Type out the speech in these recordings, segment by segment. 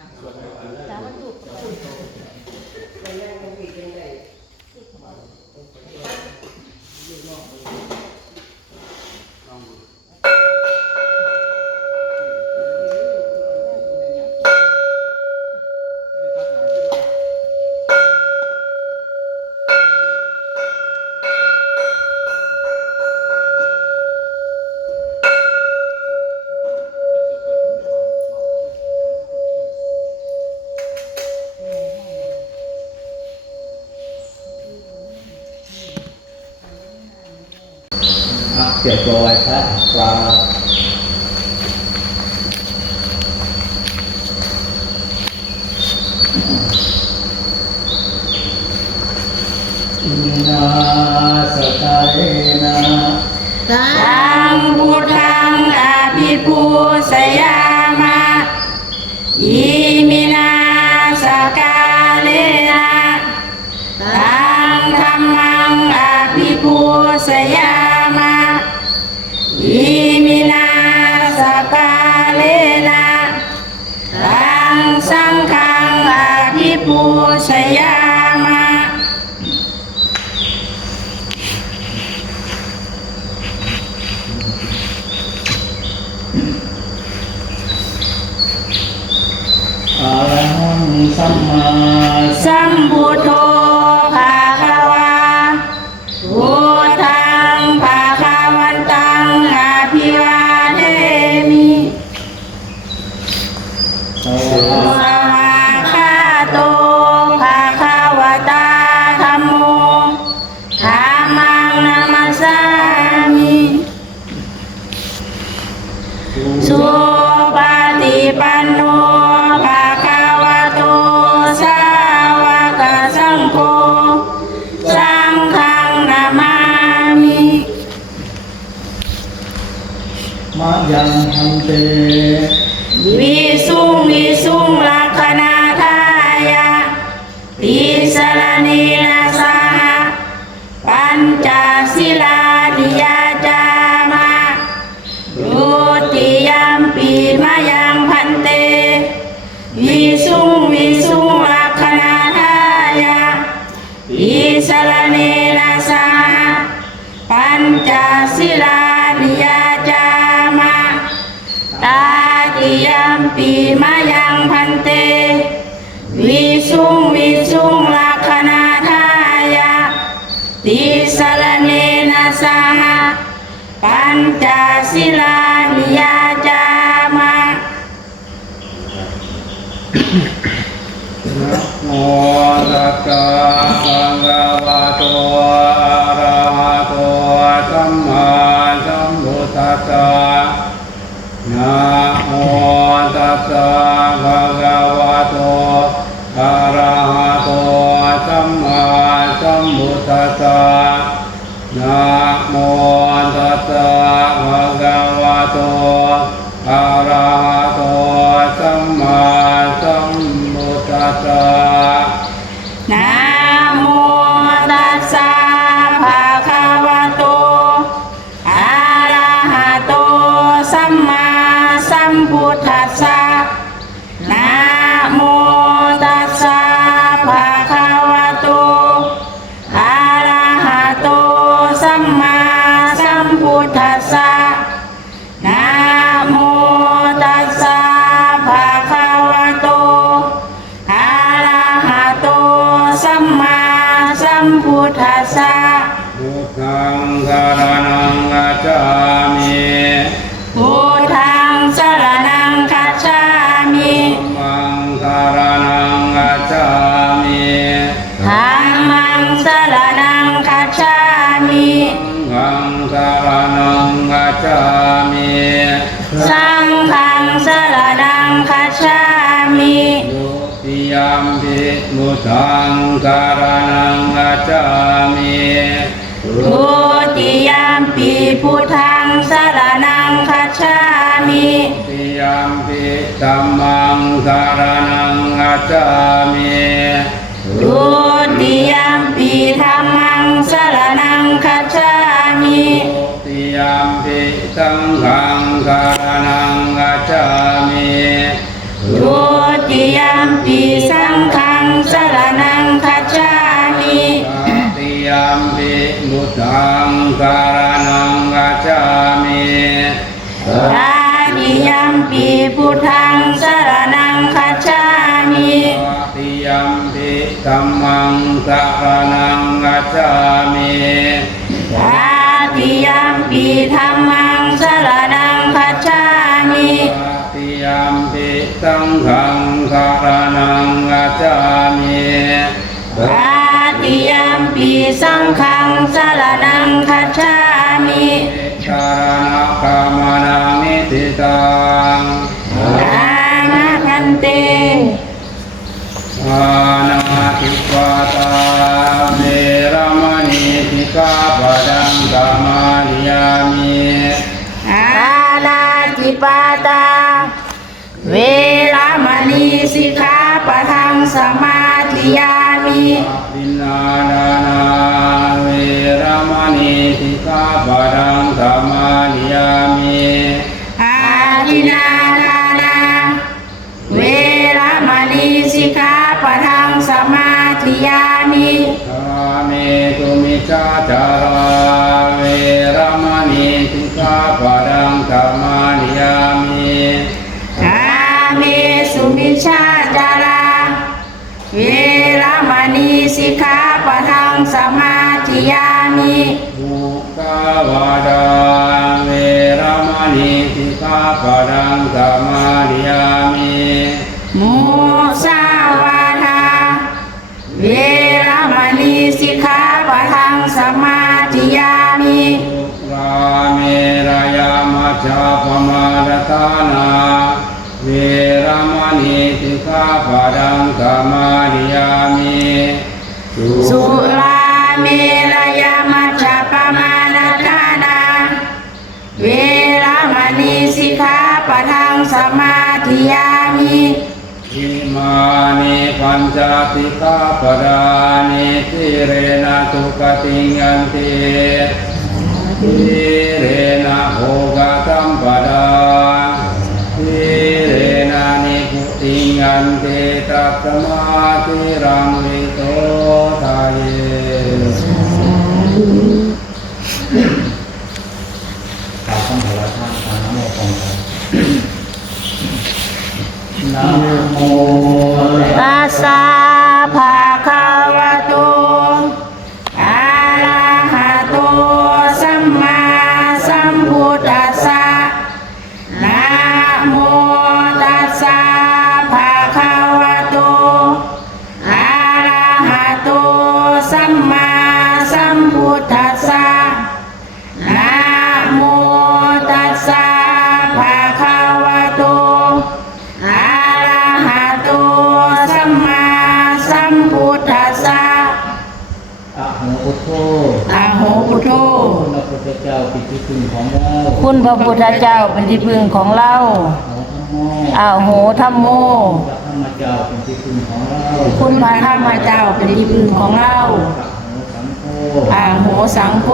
สาวัตถุเก็บตัวไว้ครับปลาอินาสกายนาตังพุทธังอภิปูสยามะอิมินาสกาเลนะตังธัมมังอภิปูสยามะอิมินาสกาเลนะตังสังฆังอภิปูสยามะอะระหังสัมมาสัมพุทโธภะคะวาพุทธังภะคะวันตังอภิวาเทมิสสวะ วากขาโตภะคะวะตาธัมโมธัมมังนัมมัสสามิสุปฏิปันโนภะคะวะโตสาวกสังโฆสังฆังนามามิ มะยังหันเต วิสุงวิสุงลักขณาทายะติสรณีนาสหะปัญจศีลานิยาจามะดุติยัมปีมะยังพันเตวิสุงวิสุงลักขณาทายะติสรณีนาสหะปัญจศีลานิยาจามะตาติยัมปีมายังพันเตวิสุงวิสุงลักขณาทายะติสรเนนะสหะปัญจศีลานิยาจามะนะโมตัสสะภะคะวะโตอะระหะโตสัมมาสัมพุทธัสสะนะโมตัสสะภะคะวะโตอะระหะโตสัมมาสัมพุทธัสสะนะโมตัสสะภะคะวะโตอะระหะโตสัมมาสัมพุทธัสสะ นะโมตัสสะภะคะวะโตอะระหะโตสัมมาสัมพุทธัสสะนะโมตัสสะภะคะวะโตอะระหะโตสัมมาสัมพุทธัสสะนะโมตัสสะภะคะวะโตอะระหะโตสัมมาสัมพุทธัสสะ พุทธังสรณังคัจฉามิ พุทธังสรณังคัจฉามิ ธัมมังสรณังคัจฉามิ ธัมมังสรณังคัจฉามิ สังฆังสรณังคัจฉามิ สังฆังสรณังคัจฉามิ ดุติยัมปิพุทธังสรณังคัจฉามิ ทุติยัมปิพุทธังสรณังคัจฉามิ ติยัมปิธัมมังสรณังคัจฉามิ ทุติยัมปิธัมมังสรณังคัจฉามิ ติยัมปิสังฆังสรณังคัจฉามิ ทุติ ติยัมปิสังฆังสรณังคัจฉามิ ตติยัมปิพุทธังสารนังกัจฉามิ ตาติยัมปิพุทธังสรณังคัจฉามิ ตติยัมปิธัมมังสารนังกัจฉามิ ตาติยัมปิธัมมังสรณังคัจฉามิ ตติยัมปิสังฆังสารนังกัจฉามิ ตาติยัมปิสังฆังสรณังคัจฉามิ สารณกามนังนิติตัง สามะพันเต อานาติปาตาเมรมณีสิกขาปดังกามานิยามิ อาณาติปาตา เวรมณีสิกขาปะทังสมาธิยามิ ปินนาดานาเวรมณีสิกขาปดังกามานิยามิ อาทินาทานา เวรมณีสิกขาปะทังสมาธิยามิ กาเมตุมิจฉาจาราเวรมณีสิกขาปดังกามานิยามิ กาเมสุมิชฌาจารา เวรมณีสิกขาปะทังสมาธิยามิ บุกาวาดาเวรมณีสิกขาปดังกามานิยามิ มุสาวาทา เวรมณีสิกขาปะทังสมาธิยามิ สุราเมรยามัจจาปมาดทานาเวรมณีสิกขาปดังกามานิยามิ สุราเมรยมัจจปมาณทานา เวรมณีสิกขาปะทังสมาธิยามิ อิมานิปัญจสิกขาปดานิสิเรนะทุกติยันติสิเรนะโภกสัมปดาสิเรนะนิพุติยันติตัสมาธิรังวิโตทาเยกล่าวคำถวายทานนะโมของเรานะโม ตัสสะภะคะวะโต อะระหะโต สัมมาสัมพุทธัสสะ นะโมตัสสะภะคะวะโต อะระหะโต สัมมาสัมพุทธัสสะ นะโมตัสสะภะคะวะโต อะระหะโต สัมมาสัมพุทธัสสะ อะโหพุทโธ อะโหพุทโธ พระพุทธเจ้าเป็นที่พึ่งของเรา คุณพระพุทธเจ้าเป็นที่พึ่งของเรา อะโหธัมโม อะโหธัมโม พระธรรมเจ้าเป็นที่พึ่งของเรา คุณพระธรรมเจ้าเป็นที่พึ่งของเรา อะโหสังโฆ อะโหสังโฆ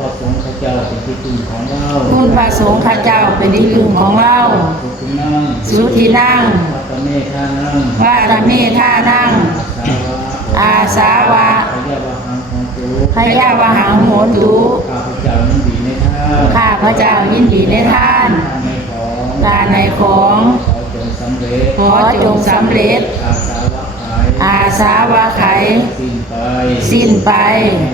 พระสงฆ์เจ้าเป็นที่พึ่งของเรา คุณพระสงฆ์ข้าเจ้าเป็นที่พึ่งของเรา สุขุนัง สุทินั่ง พัตเมธานัง พระธรรมเมธานั่ง สาวะ อาสาวะ พยาบาหังของตุ พยาวหังโหนตุ ข้าพเจ้ายินดีในท่าน ข้าพระเจ้ายินดีในท่าน ในของ การในของ ขอจงสำเร็จ ขอจงสำเร็จ อาสาวะไข อาสาวะไข สิ้นไป สิ้นไป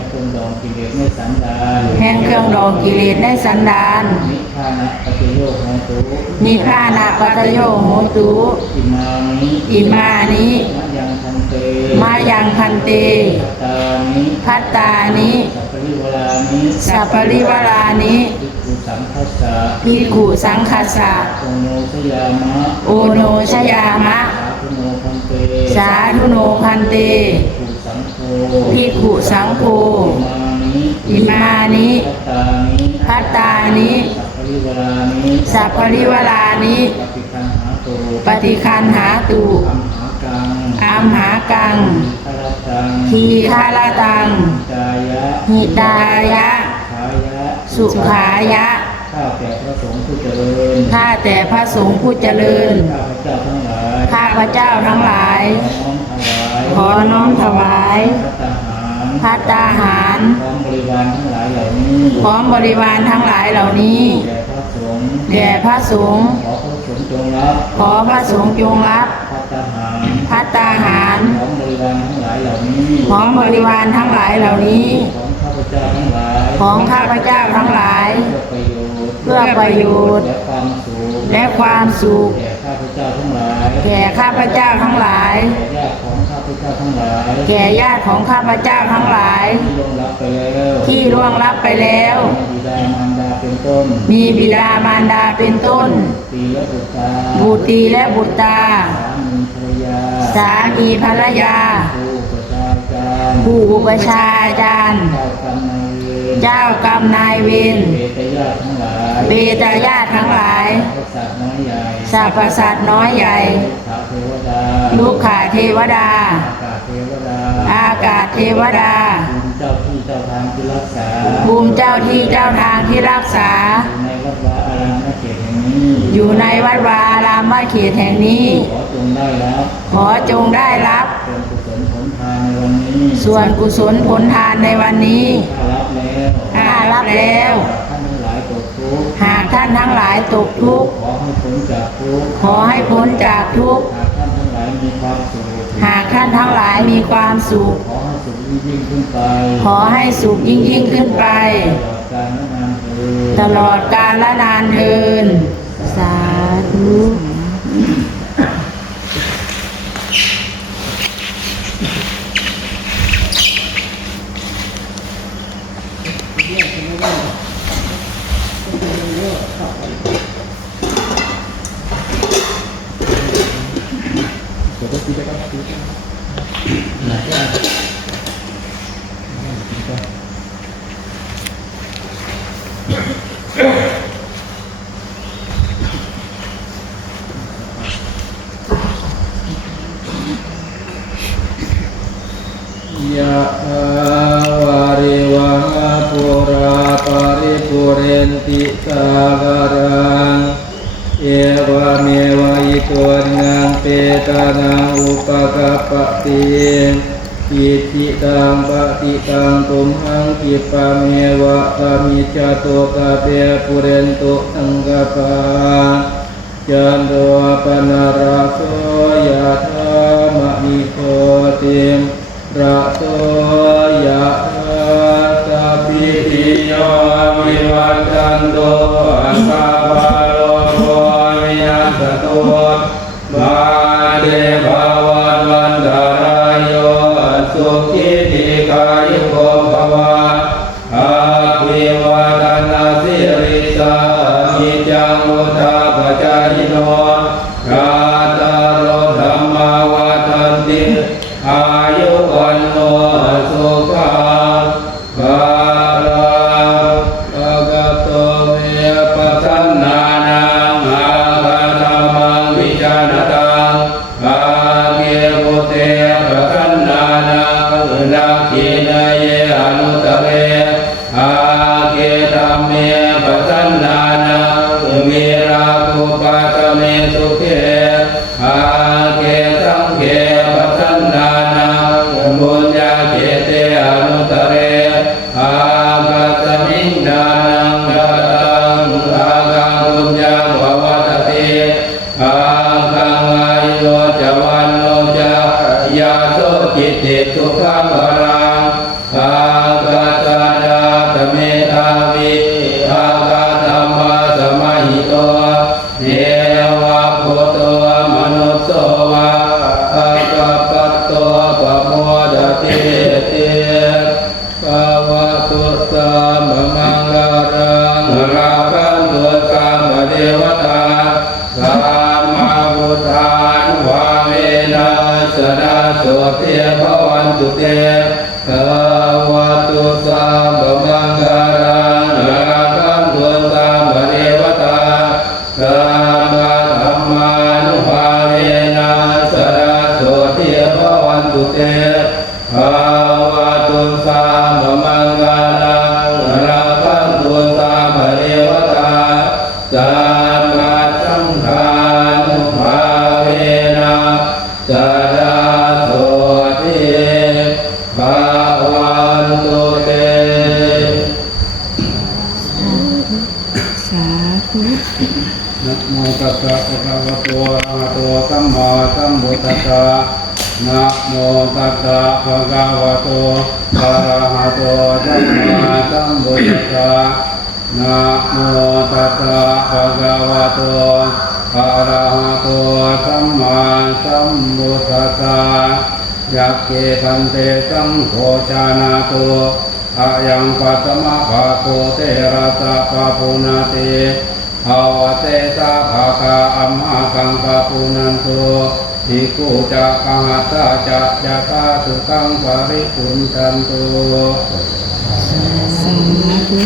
เครื่องดองกิเลสในสันดาน แห่งเครื่องดองกิเลสในสันดาน นิพพานะปฏิโยคของตุ นิพพานะปัตโยโหตุ อิมานิ อิมานิ มะยังทันเต มายังพันเต ตานิ พัตตานิ สัพพริวลานิ สัพปริวารานิ ภิกขุสังคัสสะ ภิกขุสังคัสสะ โอโนสยามะ โอโนชยามะ สาธุโนพันเต สาธุโนพันเต ภิกขุสังโฆ ภิกขุสังโฆ อิมานิ อิมานิ พัตตานิ พัตตานิ สัพพริวลานิ สัพปริวารานิ ปฏิคันหาตุ ปฏิคันหาตุ อัมหากัง อัมหากัง ทีฆรตัง ทีฆารตัง กายะ หิตายะ ขายะ สุขายะ อ ข้าแต่พระสงฆ์ผู้เจริญ ข้าแต่พระสงฆ์ผู้เจริญ ข้าพเจ้าทั้งหลาย ข้าพเจ้าทั้งหลาย ขอน้อมถวาย ขอน้อมถวาย ภัตตาหาร ภัตตาหาร พร้อมบริวารทั้งหลายเหล่านี้ พร้อมบริวารทั้งหลายเหล่านี้ แด่พระสงฆ์ แด่พระสงฆ์ ขอพระสงฆ์จงรับ ขอพระสงฆ์จงรับ ภัตตาหาร ภัตตาหาร พร้อมบริวารทั้งหลายเหล่านี้ พร้อมบริวารทั้งหลายเหล่านี้ ของข้าพเจ้าทั้งหลาย ของข้าพเจ้าทั้งหลาย เพื่อประโยชน์ เพื่อประโยชน์ และความสุข และความสุข แก่ข้าพเจ้าทั้งหลาย แก่ข้าพเจ้าทั้งหลาย แก่ญาติของข้าพเจ้าทั้งหลาย แก่ญาติของข้าพเจ้าทั้งหลาย ที่ล่วงลับไปแล้ว ที่ล่วงลับไปแล้ว บิดามารดาเป็นต้น มีบิดามารดาเป็นต้น ตีและบุตรตา บุตรีและบุตรตา สามีภรรยา สามีภรรยา ผู้ประชาการ ผู้อุปชฌาจารย์ เจ้ากรรมนายเวร เจ้ากรรมนายเวร เบตญาติทั้งหลาย เบตญาติทั้งหลาย พระสัตว์น้อยใหญ่ สรรพสัตว์น้อยใหญ่ พระเทวดา ลูกขาเทวดา อากาศเทวดา อากาศเทวดา ภูมิเจ้าที่เจ้าทางที่รักษา ภูมิเจ้าที่เจ้าทางที่รักษา อยู่ในวัดวาอารามเขตแห่งนี้ อยู่ในวัดวาอารามบ้านเขตแห่งนี้ ขอจงได้รับ ขอจงได้รับ ส่วนกุศลผลทานในวันนี้ ส่วนกุศลผลทานในวันนี้ ถ้ารับแล้ว ถ้ารับแล้ว ท่านทั้งหลายตกทุกข์ หากท่านทั้งหลายตกทุกข์ ขอให้พ้นจากทุกข์ ขอให้พ้นจากทุกข์ หากท่านทั้งหลายมีความสุข หากท่านทั้งหลายมีความสุข ขอให้สุขยิ่งขึ้นไป ขอให้สุขยิ่งขึ้นไป ตลอดกาลและนานเทอญ ตลอดกาลและนานเทินสาธุ ยะถาวาริวหาปุราปาริปุเรนติสาคารังเอวเมวะอิโตนังเปตานังอุปกัปปติอิทิตังปฏิตังตุมหังกิปะเมวะสมิจจโตกะเปปุเรนตุสังกปาจันโทปนะระโสยะถามะนิโคติมระโสยะถาสัพพิติโยวิวัจจันโตสัพพะโลกวินัสตุมาเดภวัตวันตรายโยสุขิติกายุโกภวะอาภิวาทนาสิริสามิจังมุทาปจายโนกาตารโรธรรมาวาทันติอายุวันโนสุขังภาลังอะกะโตเมปัสสนานังอาคาธรรมังวิจารตังอาเกวุเตปัสสนานังนักขินเยอนุตเรอาเกตัมเมปัสสนานังมิราคุปัสสเมสุเขอาเกตังเขปัสสนานังบุญญาเกเตอนุตเรอากัสสมิงดานังดาตังอากังบุญญาภวัตติอากังอายุโนจวันโนจายาโสจิตติสุขังพลังอากัสสะดาตเมธาวิอากัสสะมาสมาหิโตเอวะโพโตมนุสโสวะอากัปปัตโตปะโมดติเตภาวะตุสัมมังคารังราคันตุสัมเดวตาสัมมาพุทธานวาเวนัสนาโสเทภวันตุเตภาวะตุสัมมังคารังราคันตุสัมเดวตาสัมมาธัมมานุภาเวนัสนาโสเทภวันตุเตภาวะตุสัมมังคารังราคันตุสัมเดวตา สัทธาโสติภาวันตุเต สาธุ นะโมตัสสะภะคะวะโตอะระหะโตสัมมาสัมพุทธัสสะนะโมตัสสะภะคะวะโตอะระหะโตสัมมาสัมพุทธัสสะนะโมตัสสะภะคะวะโตอะระหะโตสัมมาสัมพุทธัสสะยักเกทันเตสังโฆชานาโตอะยังปัตมะภะโคเตระสะปะปุนาเตภาวะเตสะภะคะอัมมากังปะปุนันโตภิกขุจะปะหัสสะจะยะถาสุขังปริปุณตันโต สาธุ